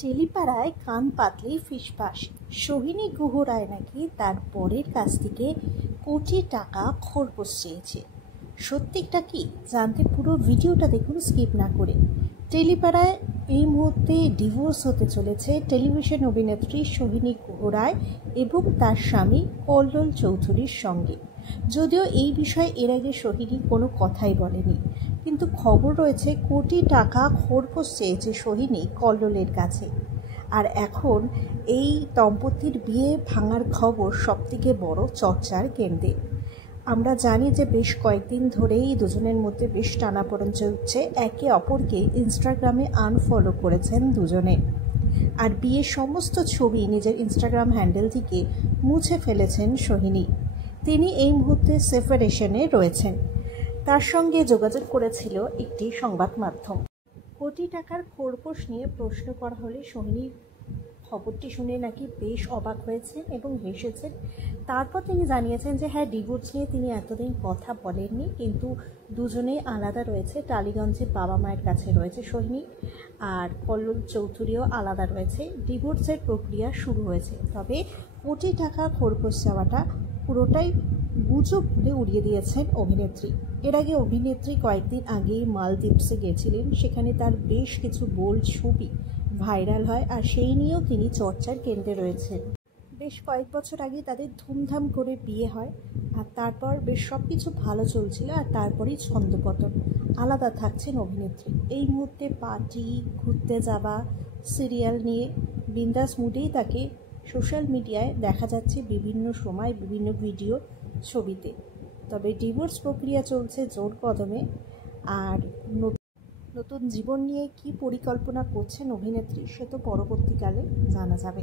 টেলিপাড়ায় কান পাতলেই ফিসফাস। সোহিনী গুহ রায় নাকি তার বরের কাছ থেকে কোটি টাকা খোরপোশ চেয়েছে। সত্যিটা কি জানতে পুরো ভিডিওটা দেখুন স্কিপ না করে। টেলিপাড়ায় এই মুহূর্তে ডিভোর্স হতে চলেছে টেলিভিশন অভিনেত্রী সোহিনী গুহ রায় এবং তার স্বামী কল্লোল চৌধুরীর সঙ্গে। যদিও এই বিষয়ে এর আগে সোহিনী কোনো কথাই বলেনি, কিন্তু খবর রয়েছে কোটি টাকা খোরপোশ চেয়েছে সোহিনী কল্লোলের কাছে। আর এখন এই দম্পতির বিয়ে ভাঙার খবর সবথেকে বড় চর্চার কেন্দ্রে। আমরা জানি যে বেশ কয়েকদিন ধরেই দুজনের মধ্যে বেশ টানাপোড়েন চলছে। একে অপরকে ইনস্টাগ্রামে আনফলো করেছেন দুজনে। আর বিয়ের সমস্ত ছবি নিজের ইনস্টাগ্রাম হ্যান্ডেল থেকে মুছে ফেলেছেন সোহিনী। তিনি এই মুহূর্তে সেপারেশনে রয়েছেন। তার সঙ্গে যোগাযোগ করেছিল একটি সংবাদ মাধ্যম। কোটি টাকার খোরপোশ নিয়ে প্রশ্ন করা হলে সোহিনী খবরটি শুনে নাকি বেশ অবাক হয়েছেন এবং হেসেছেন। তারপর তিনি জানিয়েছেন যে হ্যাঁ, ডিভোর্স নিয়ে তিনি এতদিন কথা বলেননি, কিন্তু দুজনেই আলাদা রয়েছে। টালিগঞ্জে বাবা মায়ের কাছে রয়েছে সোহিনী, আর কল্লোল চৌধুরীও আলাদা রয়েছে। ডিভোর্সের প্রক্রিয়া শুরু হয়েছে, তবে কোটি টাকা খোরপোশ চাওয়াটা পুরোটাই গুজব বলে উড়িয়ে দিয়েছেন অভিনেত্রী। এর আগে অভিনেত্রী কয়েকদিন আগেই মালদ্বীপসে গেছিলেন। সেখানে তার বেশ কিছু বোল্ড ছবি ভাইরাল হয়, আর সেই নিয়েও তিনি চর্চার কেন্দ্রে রয়েছেন। বেশ কয়েক বছর আগে তাদের ধুমধাম করে বিয়ে হয়, আর তারপর বেশ সব কিছু ভালো চলছিল, আর তারপরেই ছন্দপতন। আলাদা থাকছেন অভিনেত্রী। এই মুহূর্তে পার্টি, ঘুরতে যাওয়া, সিরিয়াল নিয়ে বিন্দাস মুডেই তাকে সোশ্যাল মিডিয়ায় দেখা যাচ্ছে বিভিন্ন সময় বিভিন্ন ভিডিও, ছবিতে। তবে ডিভোর্স প্রক্রিয়া চলছে জোর কদমে। আর নতুন জীবন নিয়ে কি পরিকল্পনা করছেন অভিনেত্রী সে তো পরবর্তীকালে জানা যাবে।